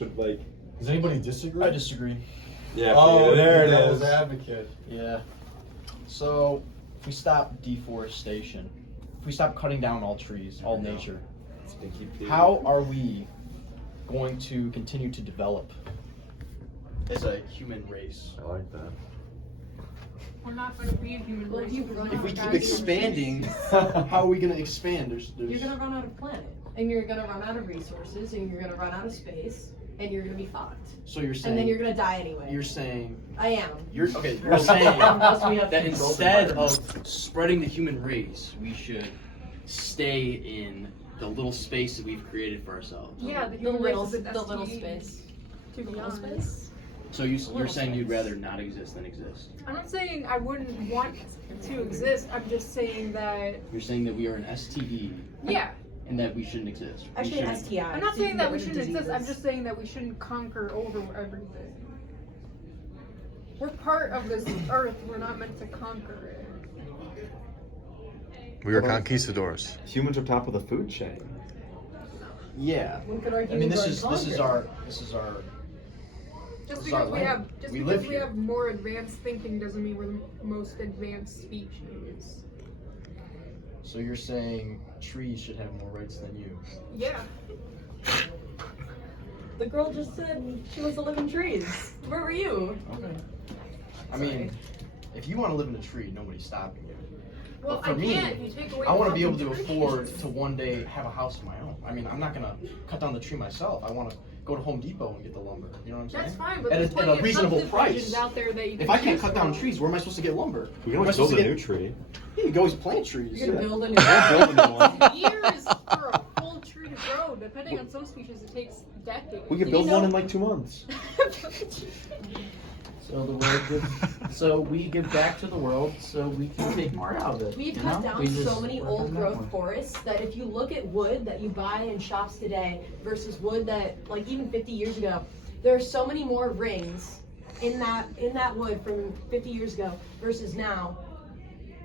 Like, Does anybody disagree? I disagree. yeah. Oh, there it goes. is. Advocate. Yeah. So, if we stop deforestation, if we stop cutting down all trees, all nature, Stinky pig. how are we going to continue to develop as a human race? I like that. We're not going to be a human race. If we keep expanding, how are we going to expand? You're gonna run out of planet, and you're gonna run out of resources, and you're gonna run out of space, and you're gonna be fucked. So you're saying. And then you're gonna die anyway. You're saying. I am. You're okay. You're saying Unless we have that control instead virus. of spreading the human race, we should stay in the little space that we've created for ourselves. Yeah, the little race is the little STD, space. To be Little honest. space. So you're saying you'd rather not exist than exist? I'm not saying I wouldn't want to exist. I'm just saying that, You're saying that we are an STD yeah. and that we shouldn't exist. We Actually, an shouldn't- STI. I'm not so you saying can that get we rid of shouldn't exist. I'm diseases. just saying that we shouldn't conquer over everything. We're part of this earth. We're not meant to conquer it. We are conquistadors. Humans are top of the food chain. Yeah. One could argue I mean, we're this is our. conquered. This is our. Just It's our because we land. have, just We because live we here. have more advanced thinking doesn't mean we're the most advanced species. So you're saying trees should have more rights than you? Yeah. The girl just said she wants to live in trees. Where were you? Okay. I mean, if you want to live in a tree, nobody's stopping you. Well, But for I me, can't. If you take away I want to the be able to fucking trees. afford to one day have a house of my own. I mean, I'm not gonna cut down the tree myself. I want to go to Home Depot and get the lumber. You know what I'm saying? That's fine, but At there's a plenty of reasonable subdivisions price. out there that you If can I can't choose cut down from. trees, where am I supposed to get lumber? We can Where am I always build supposed a to new get- tree. Yeah, you can always plant trees. You're gonna Yeah. build a new Build a new one. Years for a full tree to grow. Depending on some species, it takes decades. We can build one in like 2 months. So the world gives, so we give back to the world so we can take more out of it. We've you cut know? down We just so many work old on that growth one. forests that if you look at wood that you buy in shops today versus wood that like even 50 years ago, there are so many more rings in that wood from 50 years ago versus now.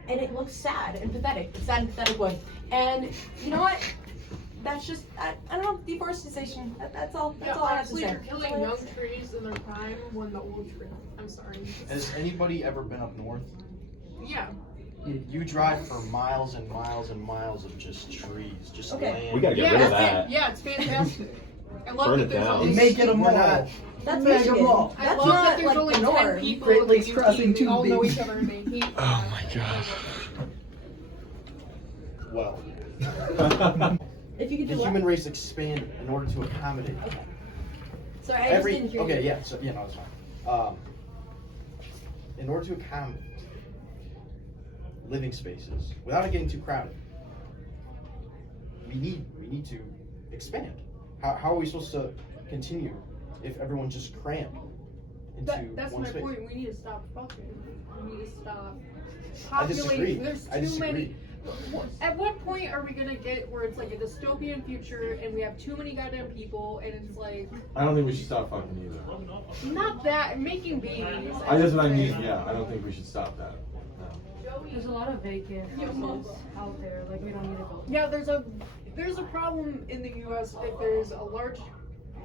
And it looks sad and pathetic. It's sad and pathetic wood. And you know what? That's just I don't know, deforestation. That's all Yeah, all I have to honestly, say. you're killing young trees in their prime when the old tree. I'm sorry. Has anybody ever been up north? Yeah. You drive for miles and miles and miles of just trees, just Okay. land. We gotta get Yeah, rid of it's that. Yeah, it's fantastic. I love Burn that it there's down. only Make it a mall. That's Mega Michigan. Mall. I That's love not that there's like only the 10 north. people Great in the Lakes UP, Crossing we too all know big. each other and they hate Oh my gosh. Well, If you could the do human what? race expanded in order to accommodate Sorry, I just didn't hear okay, you. yeah, so yeah, no, it's fine. In order to accommodate living spaces without it getting too crowded, we need to expand. How are we supposed to continue if everyone's just crammed into That's one my space? point. We need to stop fucking. We need to stop I disagree. populating. There's I too disagree. many. At what point are we gonna get where it's like a dystopian future and we have too many goddamn people and it's like I don't think we should stop fucking either. not that making babies? That's what I should mean. say. Yeah, I don't think we should stop that. No. There's a lot of vacant houses out there. Like we don't need to build. Yeah, there's a problem in the U.S. if there's a large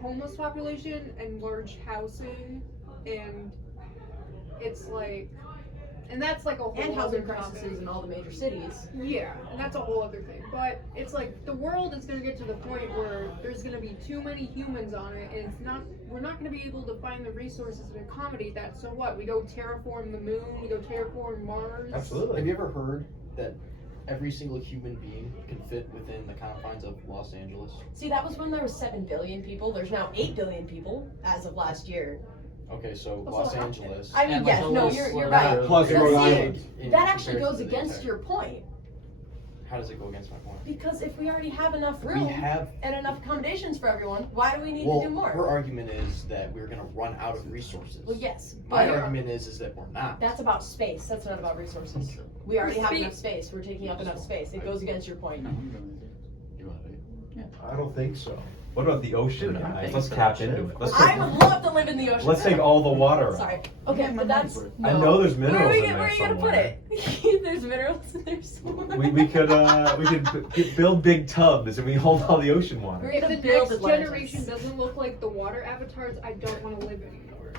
homeless population and large housing, and it's like, and that's like a whole And other housing crises topic. in all the major cities. Yeah, and that's a whole other thing. But it's like the world is gonna get to the point where there's gonna be too many humans on it, and we're not gonna be able to find the resources to accommodate that. So what? We go terraform the moon, we go terraform Mars. Have you ever heard that every single human being can fit within the confines of Los Angeles? See, that was when there was 7 billion people. There's now 8 billion people as of last year. Okay, so That's Los what happened. Angeles. I mean, And, like, yes, the no, list you're was- right. Plus But Rhode see, Island. in that actually comparison goes to the against entire- your point. How does it go against my point? Because if we already have enough We room have. and enough accommodations for everyone, why do we need Well, to do more? her argument is that we're gonna run out of resources. Well, yes, My but argument is that we're not. that's about space. That's not about resources. We already have enough space. We're taking up enough space. It goes against your point. I don't think so. What about the ocean, Dude, guys? I'm Let's thinking tap so. into it. Let's I take, would love to live in the ocean. let's take all the water out. Sorry. Okay, but that's. I know there's Where minerals are in we, there where are you gonna put somewhere. it? There's minerals in there somewhere. We could build big tubs and we hold all the ocean water. We're If gonna the build next Atlantis. generation doesn't look like the water avatars, I don't want to live anymore.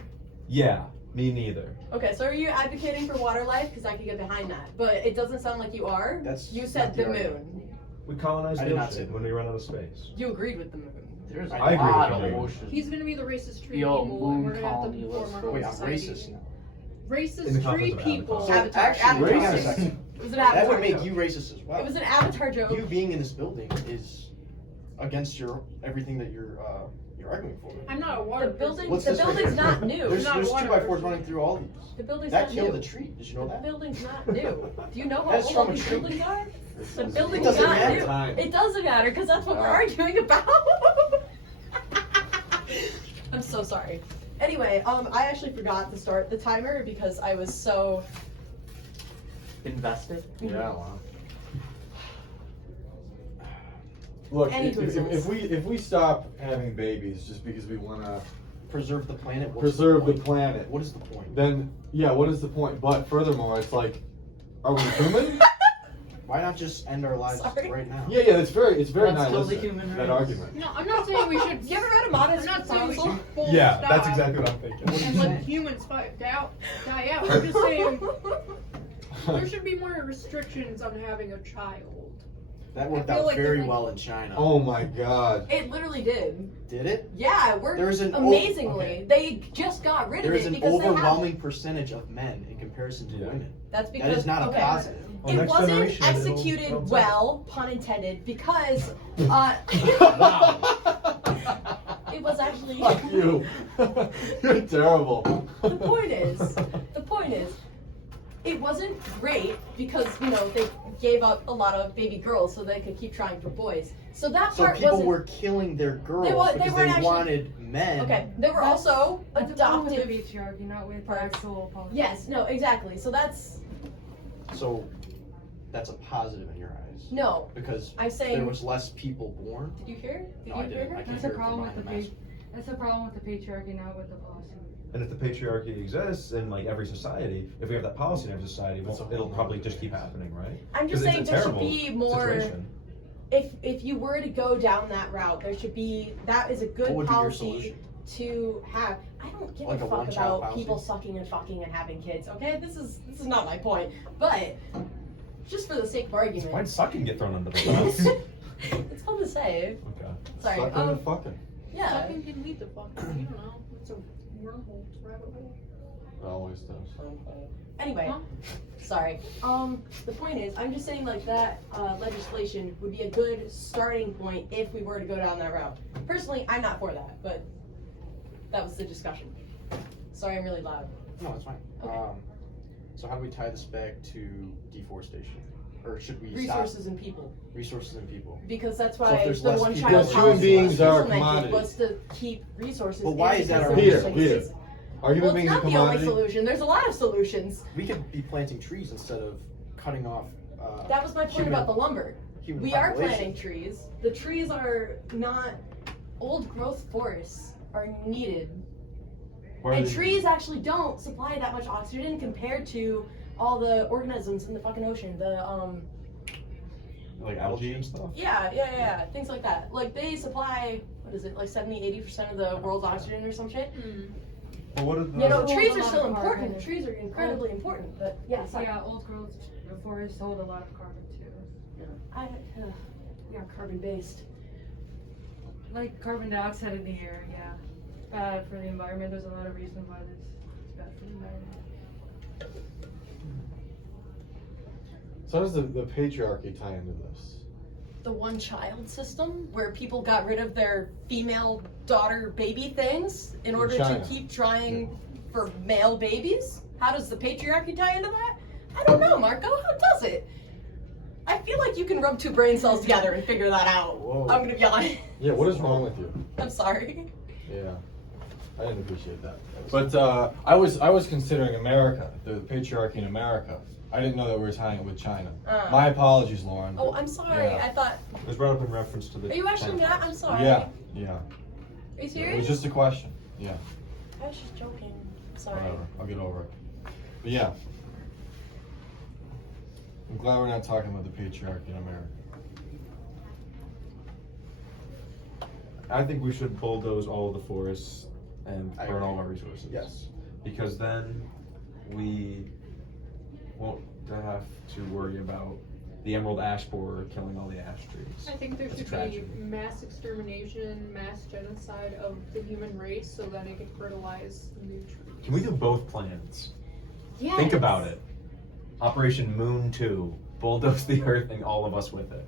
Yeah, me neither. Okay, so are you advocating for water life? Because I can get behind that, but it doesn't sound like you are. That's You not said the the argument. moon. We colonized I the did not say ocean that. when we run out of space. You agreed with the moon. There's a I agree lot with of you. ocean. He's gonna be the racist tree Yo, people, and we're moon gonna have colony, to let's form go. our Wait, own I'm society. racist now. In the Racist context tree of people. So Avatar, actually, wait Avatar. on a second. It was an That avatar would make joke. you racist as well. It was an avatar joke. You being in this building is against your everything that you're arguing for. I'm not a water The building, What's the this right building's here? not new. There's not a 2x4s water running through all these. The building's That not killed new. the tree. Did you know The that? building's not new. Do you know how That's old from all a these tree. buildings are? The It building's doesn't not matter. new. Time. It doesn't matter because that's what we're arguing about. I'm so sorry. Anyway, I actually forgot to start the timer because I was so. Invested? Yeah, wow. Look, Any if we stop having babies just because we want to Preserve the planet. What's preserve the point? planet, What is the point? then yeah, what is the point? But furthermore, it's like, are we human? Why not just end our lives Sorry. right now? Yeah, it's very That's still the nihilistic, human that race. argument. No, I'm not saying we should. You ever read a I'm modest not saying we proposal? should full Yeah, stop that's exactly what I'm thinking. What are you and let saying? humans die out. I'm just saying there should be more restrictions on having a child. That worked I feel out like very there's, like- well in China. Oh my god. It literally did. Did it? Yeah, it worked There's an amazingly. okay. They just got rid There of is it an because they have. overwhelming percentage of men in comparison to Yeah. women. That's because That is not a okay. positive. Oh, It next wasn't generation, it'll- executed it'll take- well, pun intended, because it was actually. Fuck you. You're terrible. The point is, it wasn't great because they gave up a lot of baby girls so they could keep trying for boys. So that So part people wasn't. were killing their girls They because weren't they actually- wanted men. Okay, there were also That's a problem with adoptive. the patriarchy, not with the parts. actual politics. Yes, no, exactly. So that's So that's a positive in your eyes. no. Because I'm saying. there was less people born. Did you hear? Did No, you I hear didn't. her? I can't That's hear a it from problem with behind the the mask. that's the problem with the patriarchy, not with the policy. And if the patriarchy exists in like every society, if we have that policy in every society, That's a whole it'll nother probably just debate. keep happening, right? I'm just 'Cause it's saying a there should terrible be more. situation. If you were to go down that route, there should be. That is a good What would be your policy solution? to have. I don't give Like a a fuck one-child about policy? people sucking and fucking and having kids. Okay, this is not my point, but just for the sake of Why argument, did sucking get thrown under the bus? it's fun to say. Okay. Sorry. Sucking and fucking. Yeah. Sucking can lead to fucking. You don't know. It's a wormhole. It's a rabbit hole. It always does. Anyway, Huh? sorry. The point is, I'm just saying like that legislation would be a good starting point if we were to go down that route. Personally, I'm not for that, but that was the discussion. Sorry, I'm really loud. No, it's fine. Okay. So how do we tie this back to deforestation? Or should we Resources and people, stop resources and people? because that's So if why there's the less one people, child Yes, human policy beings was are a implemented commodity. was to keep resources. But why in is that because our they're Peter, using Peter. seasons. Are human Well, it's beings a not the only commodity? solution. There's a lot of solutions. We could be planting trees instead of cutting off. That was my point human- about the lumber. human We are population. planting trees. The trees are not old growth forests are needed. Where are And they- trees actually don't supply that much oxygen compared to all the organisms in the fucking ocean. like algae and stuff. Yeah, things like that. Like they supply, what is it, like 70-80% of the world's oxygen or some shit. But what are the? Trees Hold are a still lot of important. carbon. Trees are incredibly important, but yeah, sorry. Yeah, old growth forests hold a lot of carbon too. We are carbon based. Like carbon dioxide in the air, yeah. It's bad for the environment. There's a lot of reasons why it's bad for the environment. So how does the patriarchy tie into this? The one child system where people got rid of their female daughter baby things in order to China. keep trying for male babies? How does the patriarchy tie into that? I don't know, Marco. How does it? I feel like you can rub two brain cells together and figure that out. Whoa. I'm gonna be honest. Yeah, what is wrong with you? I'm sorry. Yeah. I didn't appreciate that. But I was considering America, the patriarchy in America. I didn't know that we were tying it with China. My apologies, Lauren. Oh, I'm sorry. Yeah. I thought. It was brought up in reference to the. Are you asking China that? I'm sorry. Yeah. Are Yeah. you It was serious? just a question. Yeah. I was just joking. Sorry. Whatever. I'll get over it. But yeah. I'm glad we're not talking about the patriarchy in America. I think we should bulldoze all of the forests and I burn agree. all of our resources. Yes. Because then we won't have to worry about the emerald ash borer killing all the ash trees. I think there That's should tragic. be mass extermination, mass genocide of the human race so that it can fertilize new trees. Can we do both plans? Yes. Think about it. Operation Moon 2. Bulldoze the earth and all of us with it.